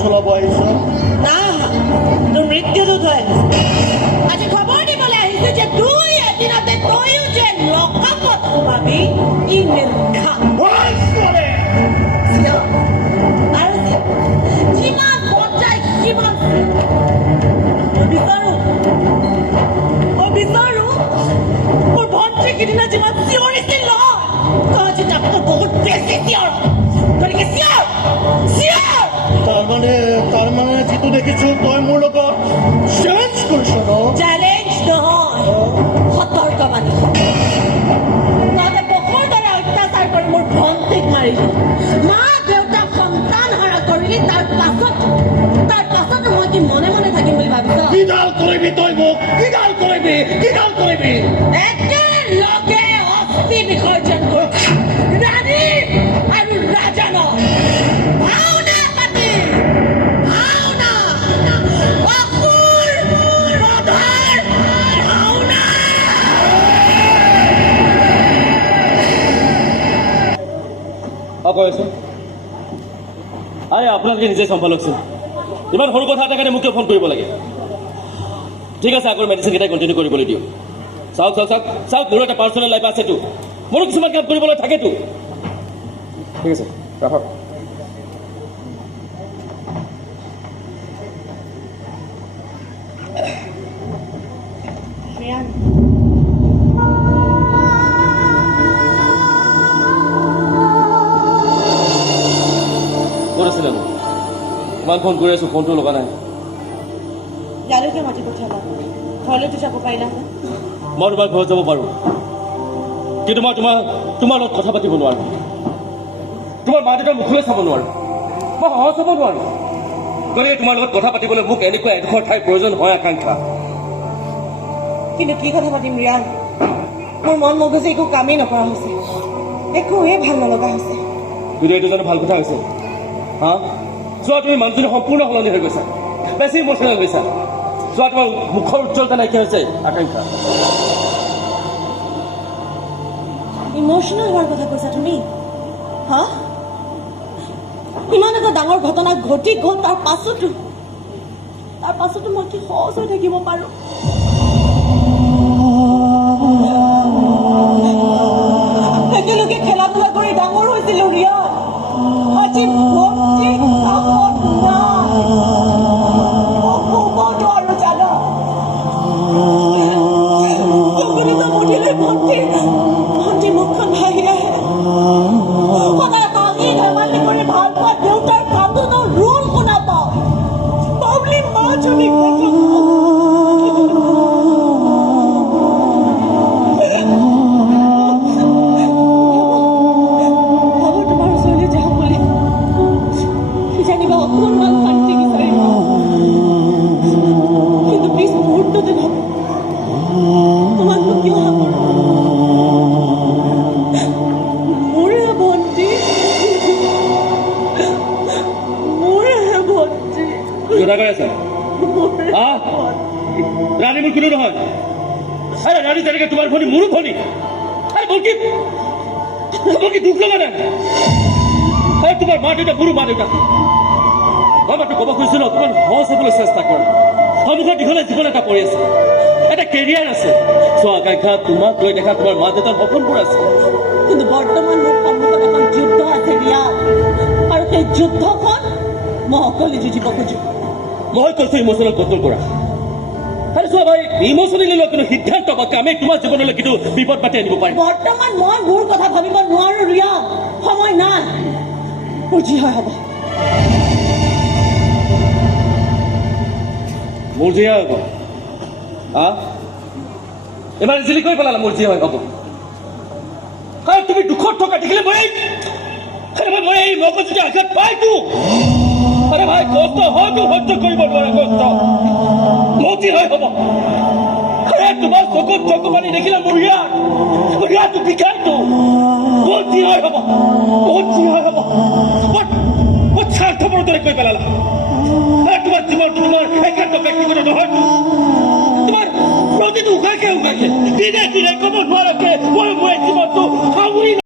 চলাব আহিছ? না তোৰ মৃত্যুদূত হৈ আজি খবৰ দিবলৈ আহিছো যে দুই এদিনতে তইও যে লকাপত সোমাবি ই নিৰ্ঘা আৰু যিমান মন যায় সিমান মই বিচাৰো মোৰ ভণ্টি কেইদিনা যিমান চিঞৰিছিল নহয় তই আজি তাতকৈ বহুত বেছি চিঞৰ গতিকে চিঞৰ চিঞৰ তাৰমানে যিটো দেখিছো তই মোৰ লগত চেলেঞ্জ কৰিছ ন? চেলেঞ্জ নহয় সতৰ্কবাণী তহঁতে পশুৰ দৰে অত্যাচাৰ কৰি মোৰ ভণ্টিক মাৰিলি মা দেউতাক সন্তান হাৰা কৰিলি তাৰ পাছতো মই কি মনে মনে থাকিম বুলি ভাবিছ কিডাল কৰিবি তই মোক কিডাল কৰিবি একেলগে অস্থি বিসৰ্জন কৰ ৰাণী আৰু ৰাজানক ভাওনা পাতি ভাওনা অসুৰ বধৰ ভাওনা কৈ আছো আপোনালোকে নিজে চম্ভালকচোন ইমান সৰু কথা এটাৰ কাৰণে মোকে ফোন কৰিব লাগে ঠিক আছে আগৰ মেডিচিনকেইটাই কণ্টিনিউ কৰিবলৈ দিওঁ চাওক মোৰো এটা পাৰ্চনেল লাইফ আছেতো মোৰো কিছুমান কাম কৰিবলৈ থাকেতো ঠিক আছে ৰাখক ক'ত আছিলে মোক ইমান ফোন কৰি আছোঁ ফোনটো লগা নাই ইয়ালৈকে মাতি পঠিয়ালা ঘৰলৈতো যাব পাৰিলা মই তোমাৰ ঘৰত যাব পাৰোঁ কিন্তু মই তোমাৰ লগত কথা পাতিব নোৱাৰোঁ তোমাৰ মা দেউতাৰ মুখলৈ চাব নোৱাৰোঁ মই সহজ হ'ব নোৱাৰোঁ গতিকে তোমাৰ লগত কথা পাতিবলৈ মোক এনেকুৱা এডোখৰ ঠাইৰ প্ৰয়োজন হয় আকাংক্ষা কিন্তু কি কথা পাতিম ৰিয়ান মোৰ মন মগজে একো কামেই নকৰা হৈছে একোৱে ভাল নলগা হৈছে কিন্তু এইটো জানো ভাল কথা হৈছে হা চোৱা তুমি মানুহজনী সম্পূৰ্ণ সলনি হৈ গৈছা বেছি ইম'চনেল হৈছা চোৱা তোমাৰ মুখৰ উজ্জ্বলতা নাইকিয়া হৈছে আকাংক্ষা ইম'চনেল হোৱাৰ কথা কৈছা তুমি হা ইমান এটা ডাঙৰ ঘটনা ঘটি গ'ল তাৰ পাছতো মই কি সহজ হৈ থাকিব পাৰোঁ একেলগে খেলা ধূলা কৰি ডাঙৰ হৈছিলো ৰিয়া আজি ভণ্টি কামত নাই অসুবতো আৰু জানা চকুনিত মুঠিলৈ ভণ্টি মুখখন ভাহি আহে সদায় হাঁহি ধেমালি কৰি ভাল পোৱা দেউতাৰ কান্দোনৰ ৰোল শুনা পাওঁ বাবলি মাজনীক ৰাণী মোৰ কোনো নহয় আৰে ৰাণী যেনেকে তোমাৰ ভনী মোৰো ভনী আৰে মোৰ কি দুখ লগা নাই আৰে তোমাৰ মা দেউতা মোৰো মা দেউতা মই মাত্ৰ ক'ব খুজিছিলো অকণমান সহজ হ'বলৈ চেষ্টা কৰা সন্মুখত দীঘলীয়া জীৱন এটা পৰি আছে এটা কেৰিয়াৰ আছে চোৱা আকাংক্ষা তোমাক লৈ দেখা তোমাৰ মা দেউতাৰ সপোনবোৰ আছে কিন্তু বৰ্তমান মোৰ সন্মুখত এখন যুদ্ধ আছে ৰিয়া আৰু সেই যুদ্ধখন মই অকলে যুঁজিব খোজো মই কৈছো ইম'চনেল কণ্ট্ৰল কৰা আৰে চোৱা ভাই ইম'চনেলি লোৱা কোনো সিদ্ধান্ত বা কামে তোমাৰ জীৱনলৈ কিন্তু বিপদ পাতি আনিব পাৰে বৰ্তমান মই মোৰ কথা ভাবিব নোৱাৰো ৰিয়া সময় নাই মোৰ যি হয় হ'ব মোৰ যি হয় হ'ব এবাৰ ইজিলি কৈ পেলালা মোৰ যি হয় হ'ব আৰু তুমি দুখত থকা দেখিলে মই এই মগজুটো আঘাত পাইতো আৰে ভাই কষ্ট হয়তো সহ্য কৰিব নোৱাৰে কষ্ট মোৰ যি হয় হ'ব আৰে তোমাৰ চকুত চকু পানী দেখিলে মোৰ ইয়াতো বিষাইতো মোৰ যি হয় হ'ব মোৰ স্বাৰ্থপৰৰ দৰে কৈ পেলালা তোমাৰ জীৱনটো তোমাৰ একান্ত ব্যক্তিগত নহয়তো তোমাৰ প্ৰতিটো উশাহে দিনে দিনে ক'ব নোৱাৰা